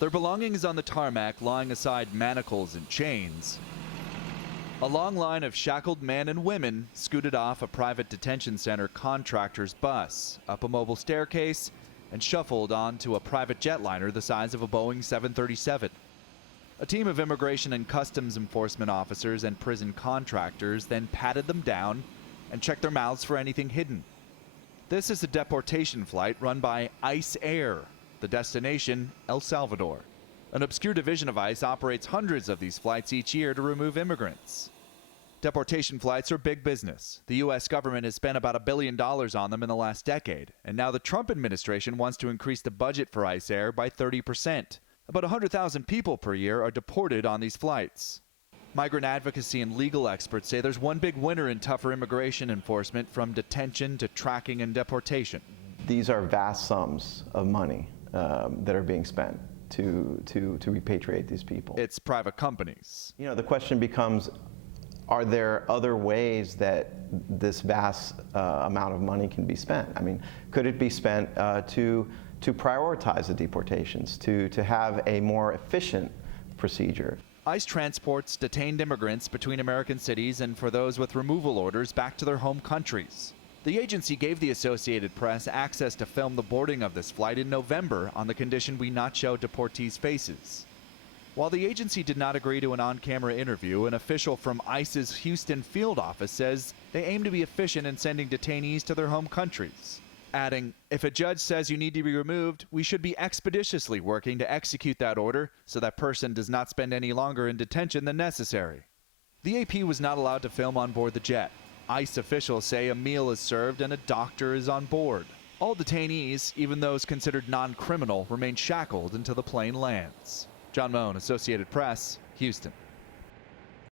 Their belongings on the tarmac lying aside manacles and chains. A long line of shackled men and women scooted off a private detention center contractor's bus, up a mobile staircase, and shuffled onto a private jetliner the size of a Boeing 737. A team of immigration and customs enforcement officers and prison contractors then patted them down and checked their mouths for anything hidden. This is a deportation flight run by STAIR, the destination El Salvador. An obscure division of ICE operates hundreds of these flights each year to remove immigrants. Deportation flights are big business. The U.S. government has spent about $1 billion on them in the last decade, and now the Trump administration wants to increase the budget for ICE Air by 30%. About 100,000 people per year are deported on these flights. Migrant advocacy and legal experts say there's one big winner in tougher immigration enforcement, from detention to tracking and deportation. These are vast sums of money that are being spent to repatriate these people. It's private companies. You know, the question becomes, are there other ways that this vast amount of money can be spent? I mean, could it be spent to prioritize the deportations, to have a more efficient procedure? ICE transports detained immigrants between American cities and for those with removal orders back to their home countries. The agency gave the Associated Press access to film the boarding of this flight in November on the condition we not show deportees' faces. While the agency did not agree to an on-camera interview, an official from ICE's Houston field office says they aim to be efficient in sending detainees to their home countries, adding, "If a judge says you need to be removed, we should be expeditiously working to execute that order so that person does not spend any longer in detention than necessary." The AP was not allowed to film on board the jet. ICE officials say a meal is served and a doctor is on board. All detainees, even those considered non-criminal, remain shackled until the plane lands. John Moan, Associated Press, Houston.